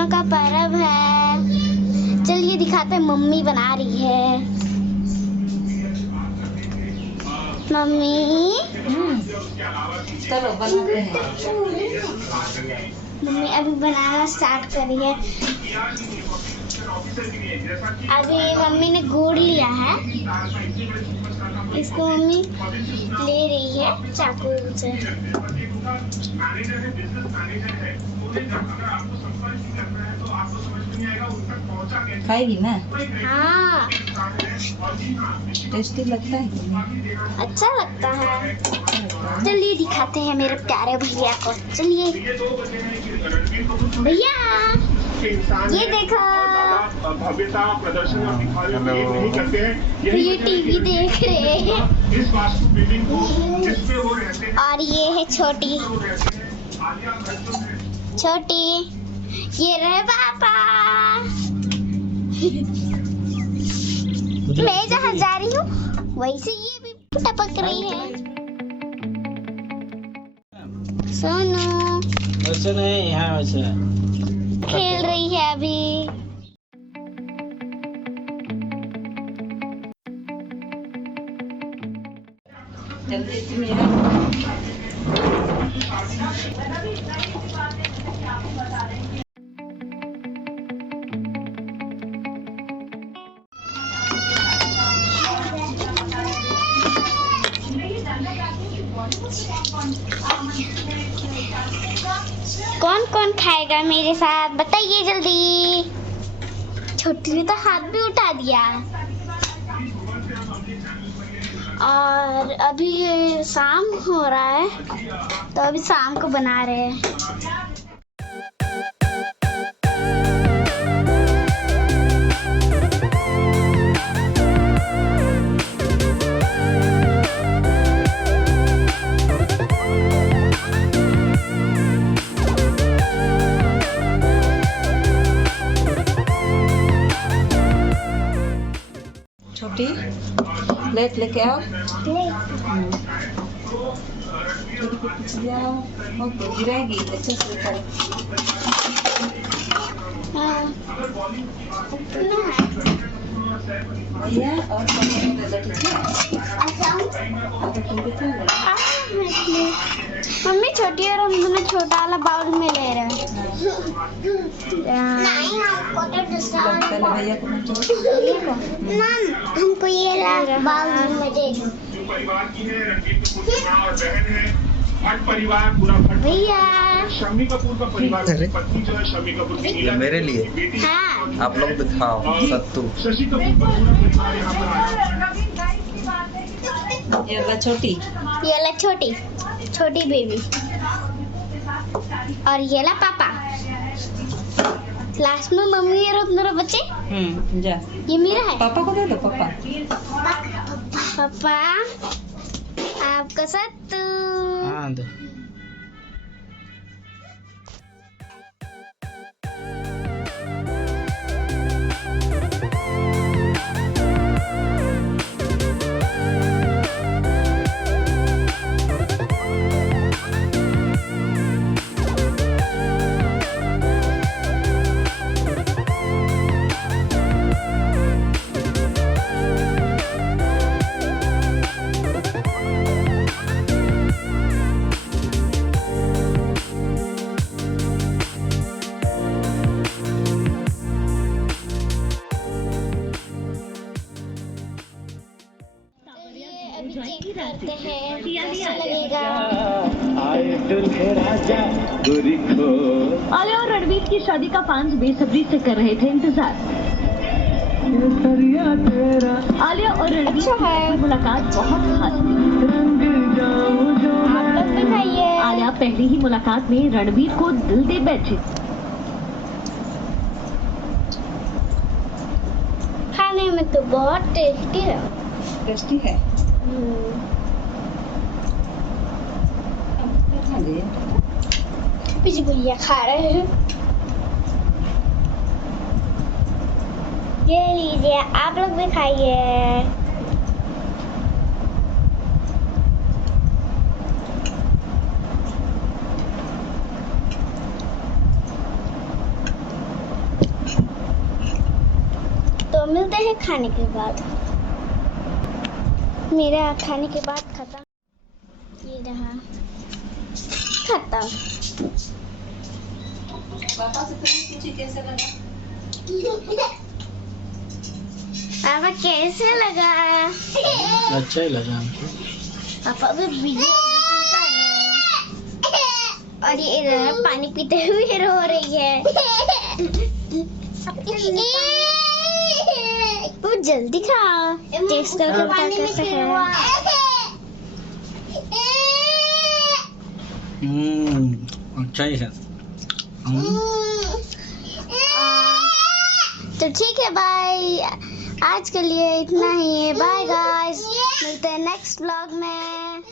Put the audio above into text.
लोग का पर्व है। चलिए दिखाते हैं, मम्मी बना रही है। मम्मी चलो बनाते हैं। मम्मी अभी बनाना स्टार्ट करी है। अभी मम्मी ने गुड़ लिया है, इसको मम्मी ले रही है चाकू से। खाएगी ना? हाँ, टेस्टी लगता है। अच्छा लगता है। चलिए दिखाते हैं मेरे प्यारे भैया को। चलिए भैया, ये देखो, भव्यता प्रदर्शन और दिखावे को एक नहीं करते हैं। ये टीवी देख रहे हैं। इस वास्तु बिल्डिंग को जिसमें वो रहते हैं। और ये है छोटी छोटी, ये रहे पापा। मैं जहाँ जा रही हूँ वैसे ये भी टपक रही है। सोनू वैसे नहीं, यहाँ वैसे खेल रही है अभी। जल्दी से मेरा कौन कौन खाएगा मेरे साथ, बताइए जल्दी। छोटी ने तो हाथ भी उठा दिया। और अभी ये शाम हो रहा है, तो अभी शाम को बना रहे हैं। छोटी प्लेट लेके आओ। ओके, गिराएगी अच्छे से कर। भैया और दे दो, ठीक है? मम्मी छोटी और हम दोनों छोटा वाला बाउल में ले रहे हैं। नहीं, हमको तो भैया को हमको ये बाउल में दे दो। परिवार की है, रणबीर कपूर की मां और बहन है। भट्ट परिवार पूरा भैया, शम्मी कपूर का परिवार, पत्नी जो है शम्मी कपूर की नीला मेरे लिए बेटी हाँ, आप लोग दिखाओ। सत्तू शशि कपूर का पूरा परिवार यहाँ पर आया। ये ला छोटी, ये ला छोटी छोटी बेबी, और ये ला पापा। लास्ट में मम्मी और मेरे बच्चे। जा ये मेरा है। पापा को दे दो। पापा पापा आपका सत्तू। हाँ दो। करते हैं, कैसा लगेगा। आलिया और रणबीर की शादी का फैंस बेसब्री से कर रहे थे इंतजार। आलिया और रणबीर की मुलाकात बहुत खास थी। आप लोग भी खाइए। आलिया पहली ही मुलाकात में रणबीर को दिल दे बैठी। खाने में तो बहुत टेस्टी है। टेस्टी है। पीछे भैया खा रहे हैं। ये लीजिए, आप लोग भी खाइए। खाने के बाद, मेरा खाने के बाद खत्म। ये रहा खत्म। पापा से पूछी कैसे लगा? पापा कैसे लगा? अच्छा ही लगा हमको। पापा भी वीडियो कर रहे हैं और ये इधर पानी पीते हुए रो रही है। वो जल्दी खा, टेस्ट करके बता कैसा है। अच्छा ही है। तो ठीक है, बाय। आज के लिए इतना ही है। बाय गाइस, मिलते हैं नेक्स्ट व्लॉग में।